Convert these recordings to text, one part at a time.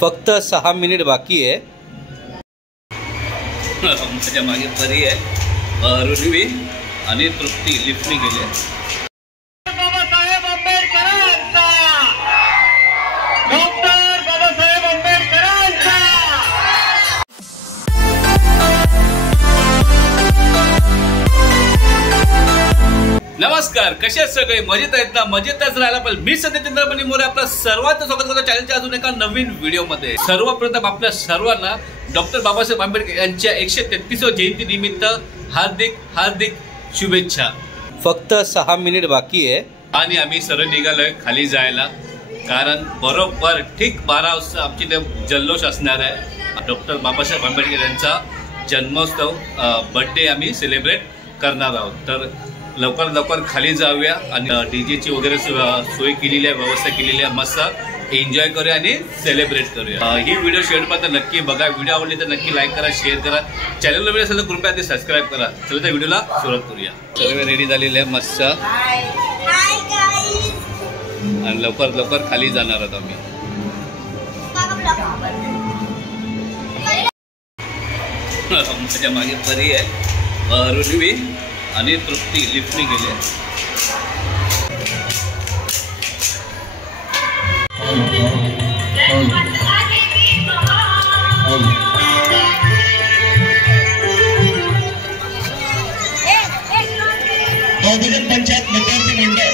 फक्त 6 मिनिट बाकी आहे। माझ्या मागे परी आहे, रुनवी आणि तृप्ती लिफ्टने गेले। नमस्कार, कसे आहेत सगळे? मजेत आहेत ना? मजेतच राहायला पाहिजे। मी सध्या चंद्रमणी मोरे आपलं सर्वांचं स्वागत करतो चॅनलच्या अजून एका नवीन व्हिडिओमध्ये। सर्वप्रथम आपल्या सर्वांना डॉक्टर बाबासाहेब आंबेडकर यांच्या 133व्या जयंती निमित्त हार्दिक हार्दिक शुभेच्छा। फक्त 6 मिनिट बाकी आहे आणि आम्ही सर्व निघालोय खाली जायला, कारण बरोबर ठीक 12 वाजता आमची ते जल्लोष असणार आहे। डॉक्टर बाबासाहेब आंबेडकर यांचा जन्मोत्सव बर्थडे आम्ही सेलिब्रेट करणार आहोत। तर लवकर खाली जाऊया आणि डीजेची वगैरे सोय केलेली आहे, व्यवस्था केलेली आहे, मस्त एन्जॉय करूया आणि सेलिब्रेट करूया। ही व्हिडिओ शेवटपर्यंत नक्की बघा। व्हिडिओ आवडली तर नक्की लाईक करा, शेअर करा, चॅनलला वेळ असेल तर कृपया ते सबस्क्राईब करा। चला त्या व्हिडिओला सुरुवात करूया। सर्व रेडी झालेले आहे मस्त, आणि लवकर खाली जाणार आहोत आम्ही। माझ्या मागे परी आहे, रुनवी आणि तृप्ती लिफ्टने गेले। पंचायत विद्यार्थी मंडळ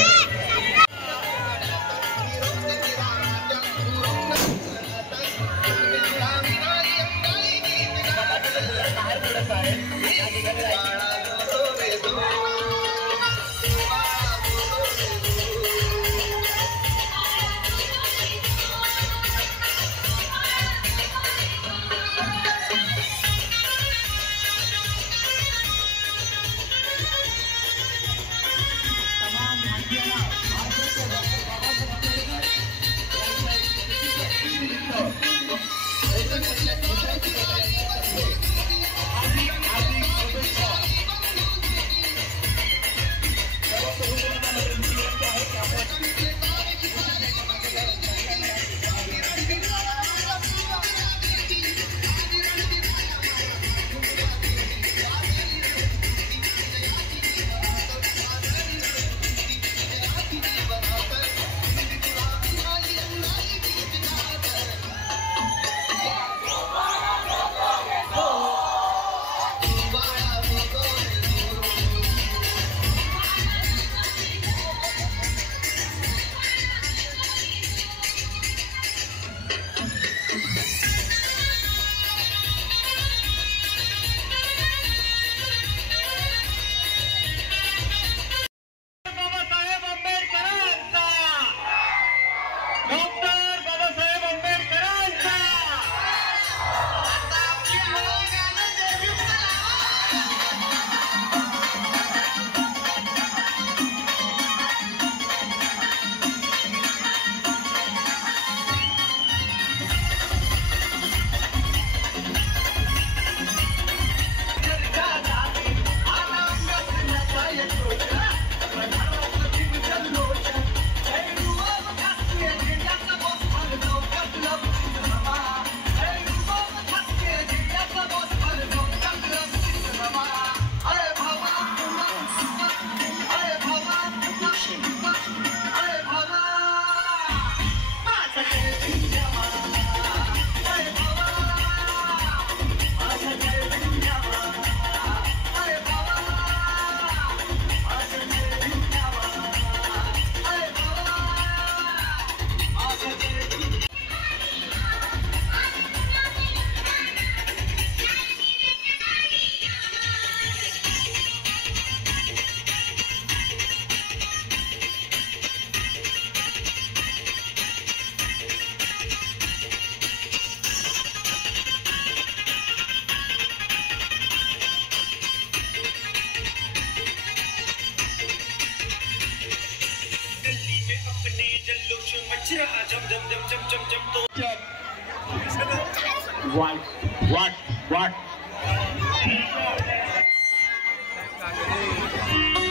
What?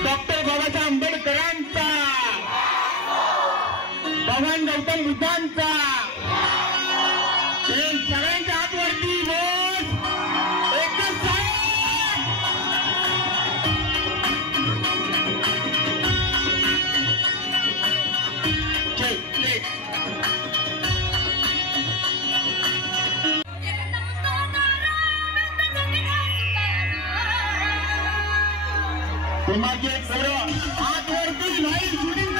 डॉक्टर बाबासाहेब आंबेडकरांचा, भगवान गौतम बुद्धांचा, सगळ्यांच्या हातवरती बोट एकच तुम्हाला सर्व हातवरती नाही शूटिंग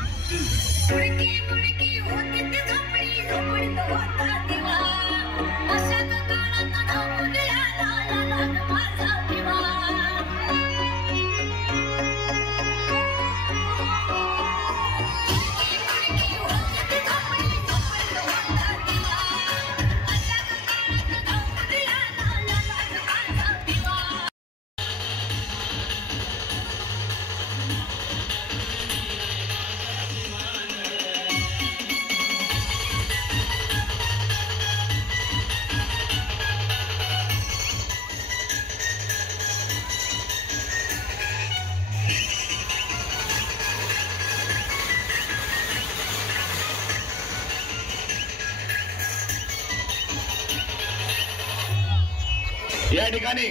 मुडकी मुडकी होती ती झोपडी झोपडीत होता दिवा अशा काळात धावू दिला लाला माझा दिवा मुडकी होती ती झोपडी झोपडीत होता दिवा अशा काळात धावू दिला लाला माझा दिवा या ठिकाणी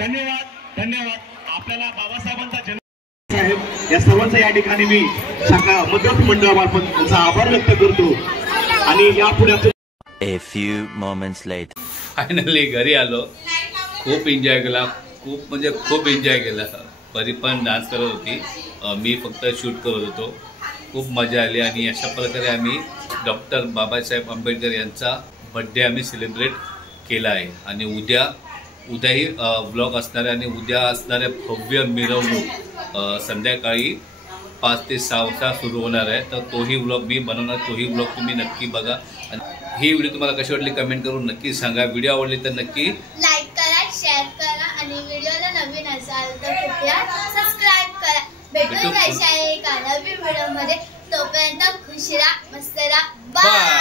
धन्यवाद. आपल्याला बाबासाहेबांचा जन्म साहेब या सर्वांचा या ठिकाणी मी शाखा मदत मंडळामार्फत त्यांचा आभार व्यक्त करतो आणि यापुढे A few moments later. Finally घरी आलो. खूप एन्जॉय केला, खूप एन्जॉय केला. परी पण डान्स करत होती, मी फक्त शूट करत होतो. खूप मजा आली आणि अशा प्रकारे आम्ही डॉक्टर बाबासाहेब आंबेडकर यांचा बड्डे आम्ही सेलिब्रेट केला आहे. आणि उद्याही ब्लॉग असणार आहे आणि उद्या असणाऱ्या भव्य मिरवणूक संध्याकाळी 5 ते 6 वाजता सुरू होणार आहे. तर तोही ब्लॉग मी बनवणार, तोही ब्लॉग तुम्ही नक्की बघा. आणि ही व्हिडिओ तुम्हाला कशी वाटली कमेंट करून नक्की सांगा. व्हिडिओ आवडली तर नक्की लाईक करा, शेअर करा आणि व्हिडिओला नवीन असाल तर कृपया सबस्क्राईब करा. भेटूया एका नवीन व्हिडिओ मध्ये. तोपर्यंत खुश राहा, मस्त राहा. बाय.